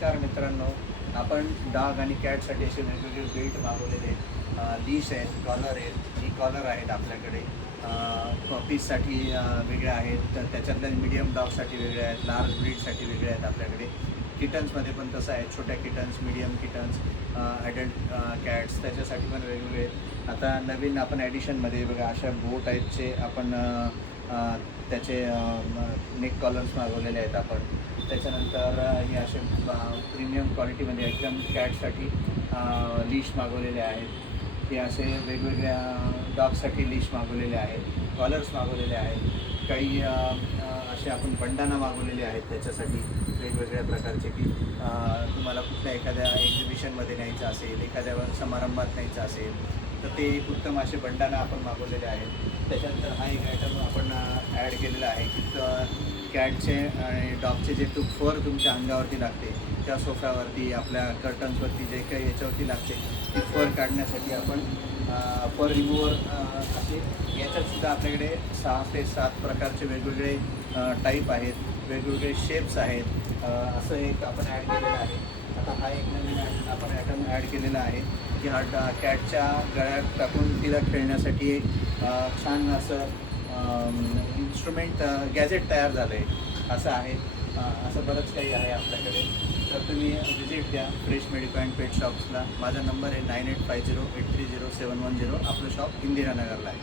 नमस्कार मित्रांनो, आपण डॉग आणि कॅटसाठी असे वेगवेगळे बेल्ट मागवलेले लीश आहेत, कॉलर आहेत, ई कॉलर आहेत आपल्याकडे. पपीजसाठी वेगळे आहेत, तर त्याच्यातल्या मीडियम डॉगसाठी वेगळे आहेत, लार्ज ब्रीडसाठी वेगळे आहेत आपल्याकडे. किटन्समध्ये पण तसं आहे, छोट्या kittens, medium kittens, adult cats त्याच्यासाठी पण वेगवेगळे आहेत. आता नवीन आपण ॲडिशनमध्ये बघा अशा बो टाईपचे आपण त्याचे नेक कॉलर्स मागवलेले आहेत आपण. त्याच्यानंतर हे असे प्रीमियम क्वालिटीमध्ये एकदम कॅटसाठी लीश मागवलेले आहेत. हे असे वेगवेगळ्या डॉगसाठी लीश मागवलेले आहेत, कॉलर्स मागवलेले आहेत. काही असे आपण बंडाना मागवलेले आहेत त्याच्यासाठी वेगवेगळ्या प्रकारचे, की तुम्हाला कुठल्या एखाद्या एक्झिबिशनमध्ये न्यायचं असेल, एखाद्या समारंभात न्यायचं असेल तर ते उत्तम असे बंडाना आपण मागवलेले आहेत. त्याच्यानंतर हा एक आयटम आपण ॲड केलेला आहे की कॅटचे आणि डॉगचे जे फर तुमच्या अंगावरती लागते, त्या सोफ्यावरती, आपल्या कर्टन्सवरती जे काही याच्यावरती लागते ती फर काढण्यासाठी आपण फर रिमूव्हर असे याच्यातसुद्धा आपल्याकडे 6 ते 7 प्रकारचे वेगवेगळे टाईप आहेत, वेगवेगळे शेप्स आहेत. असं एक आपण ॲड केलेलं आहे. आता हा एक नवीन आपण आयटम ॲड केलेला आहे की हा कॅटच्या गळ्यात टाकून तिला खेळण्यासाठी एक छान असं इन्स्ट्रुमेंट गॅजेट तयार झालं आहे, असं आहे. असं बरंच काही आहे आपल्याकडे. तर तुम्ही व्हिजिट द्या फ्रेश मेडिको अँड पेट शॉप्सला. माझा नंबर आहे 9850830710. आपलं शॉप इंदिरानगरला आहे.